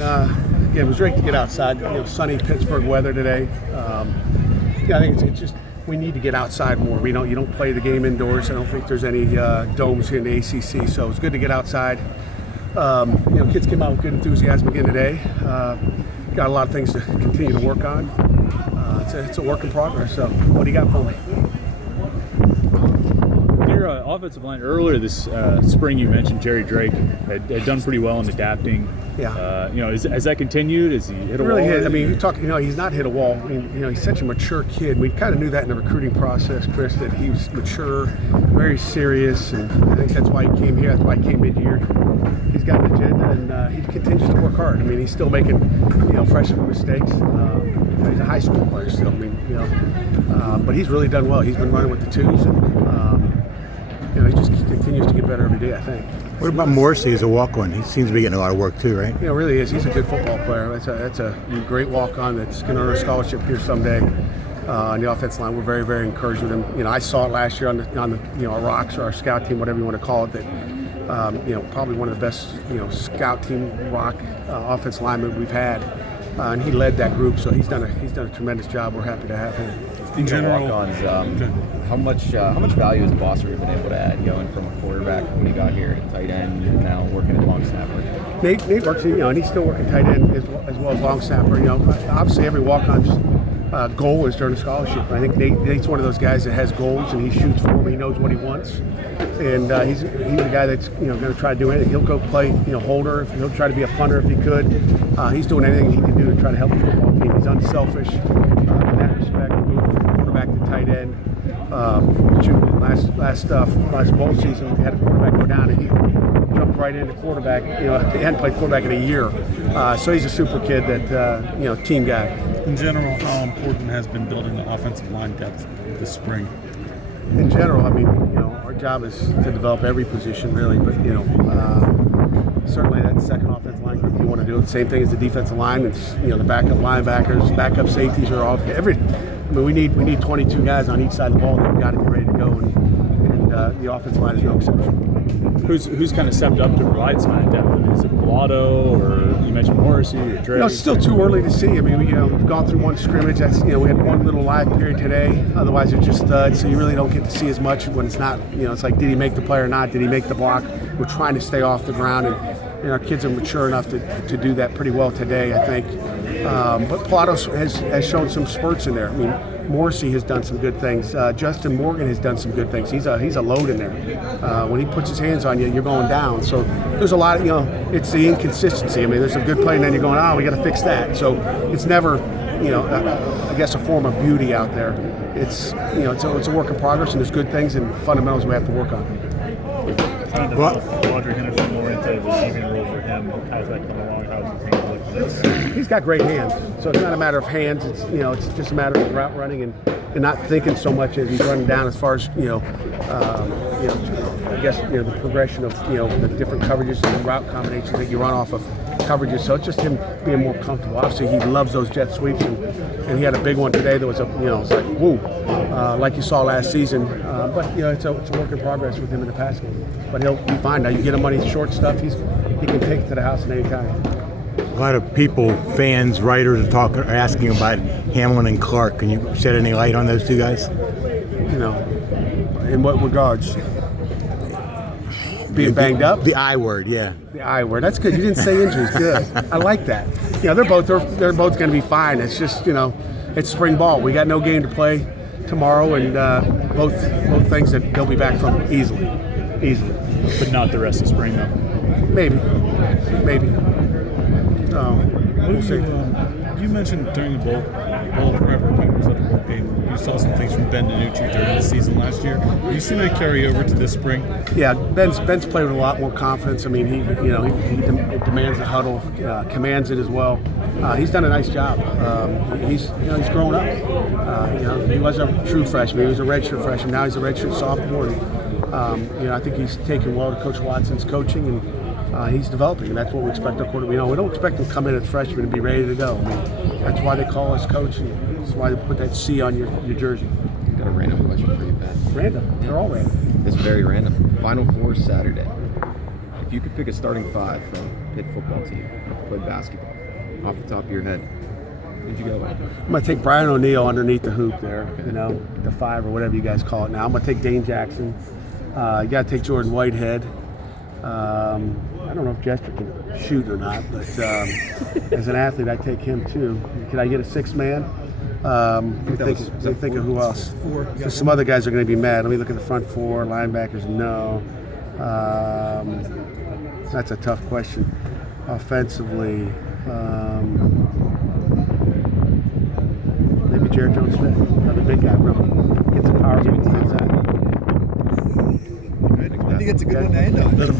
again, it was great to get outside. Sunny Pittsburgh weather today. I think it's just we need to get outside more. You don't play the game indoors. I don't think there's any domes here in the ACC, so it's good to get outside. Kids came out with good enthusiasm again today. Got a lot of things to continue to work on. It's a work in progress. So, what do you got for me? Your offensive line earlier this spring, you mentioned Jerry Drake had done pretty well in adapting. Yeah. Has that continued? Has he hit a wall? Hit. I mean, he's not hit a wall. I mean, he's such a mature kid. We kind of knew that in the recruiting process, Chris, that he was mature, very serious, and I think that's why he came here. That's why he came mid-year. He's got an agenda, and he continues to work hard. I mean, he's still making, freshman mistakes. He's a high school player still. I mean, but he's really done well. He's been running with the twos, and he just continues to get better every day, I think. What about Morrissey as a walk-on? He seems to be getting a lot of work too, right? Really is. He's a good football player. That's a great walk-on that's going to earn a scholarship here someday. On the offensive line, we're very, very encouraged with him. I saw it last year on the our rocks or our scout team, whatever you want to call it. That probably one of the best scout team rock offensive linemen we've had, and he led that group. So he's done a tremendous job. We're happy to have him. Speaking of walk-ons, how much value has Bosser been able to add, going from a quarterback when he got here to tight end, and now working at long snapper? Nate works, and he's still working tight end as well as long snapper. Obviously every walk-on's goal is to earn a scholarship. I think Nate's one of those guys that has goals and he shoots for them. He knows what he wants, and he's a guy that's going to try to do anything. He'll go play holder. He'll try to be a punter if he could. He's doing anything he can do to try to help the football team. He's unselfish in that respect. Moved from quarterback to tight end. Last bowl season, we had a quarterback go down and he jumped right into quarterback. He hadn't played quarterback in a year, so he's a super kid that team guy. In general, how important has been building the offensive line depth this spring? In general, I mean, our job is to develop every position really, but certainly that second offensive line group, you want to do it. Same thing as the defensive line. It's the backup linebackers, backup safeties are all we need 22 guys on each side of the ball that have got to be ready to go, and the offensive line is no exception. Who's kind of stepped up to provide some of that depth? Is it Pilato, or you mentioned Morrissey or Drake? It's still too early to see. I mean, we've gone through one scrimmage. That's we had one little live period today. Otherwise, it's just studs. So you really don't get to see as much when it's not. It's like, did he make the play or not? Did he make the block? We're trying to stay off the ground, and our kids are mature enough to do that pretty well today, I think. But Pilato has shown some spurts in there. I mean, Morrissey has done some good things. Justin Morgan has done some good things. He's a load in there. When he puts his hands on you, you're going down. So there's a lot of, it's the inconsistency. I mean, there's a good play and then you're going, we got to fix that. So it's never, I guess a form of beauty out there. It's, it's a work in progress, and there's good things and fundamentals we have to work on. I don't know if Roger Henderson more into the receiving role for him. How's that come along? How's his hands looking? He's got great hands, so it's not a matter of hands. It's it's just a matter of route running and not thinking so much as he's running down as far as I guess the progression of the different coverages and route combinations that you run off of coverages. So it's just him being more comfortable. Obviously, he loves those jet sweeps, and he had a big one today that was it's like woo, like you saw last season. But it's a work in progress with him in the pass game. But he'll be fine now. You get him on his short stuff, he can take it to the house at any time. A lot of people, fans, writers are asking about Hamlin and Clark. Can you shed any light on those two guys? In what regards? Being banged up? The I word, yeah. The I word. That's good. You didn't say injuries. Good. I like that. They're both going to be fine. It's just it's spring ball. We got no game to play tomorrow, and both things that they'll be back from easily. But not the rest of spring, though. Maybe. We'll see. You mentioned during the bowl prep, when it was at the bowl game, you saw some things from Ben DiNucci during the season last year. Have you seen that carry over to this spring? Yeah, Ben's played with a lot more confidence. I mean, he demands the huddle, commands it as well. He's done a nice job. He's grown up. He was a true freshman. He was a redshirt freshman. Now he's a redshirt sophomore. And, I think he's taken well to Coach Watson's coaching, and he's developing, and that's what we expect our quarterback. We don't expect him to come in as a freshman and be ready to go. I mean, that's why they call us coach, and that's why they put that C on your jersey. Got a random question for you, Pat. Random? They're all random. It's very random. Final Four Saturday. If you could pick a starting five from Pitt football team, played basketball, off the top of your head? Who'd you go with? I'm gonna take Brian O'Neill underneath the hoop there, you know, the 5 or whatever you guys call it now. I'm gonna take Dane Jackson. You gotta take Jordan Whitehead. I don't know if Jester can shoot or not, but as an athlete, I take him too. Can I get a 6th man? Let me think of who else. So some other guys are going to be mad. Let me look at the front 4 linebackers. No, that's a tough question. Offensively, maybe Jared Jones-Smith, another big guy, bro. Gets a power game inside. I think it's a good one to end on.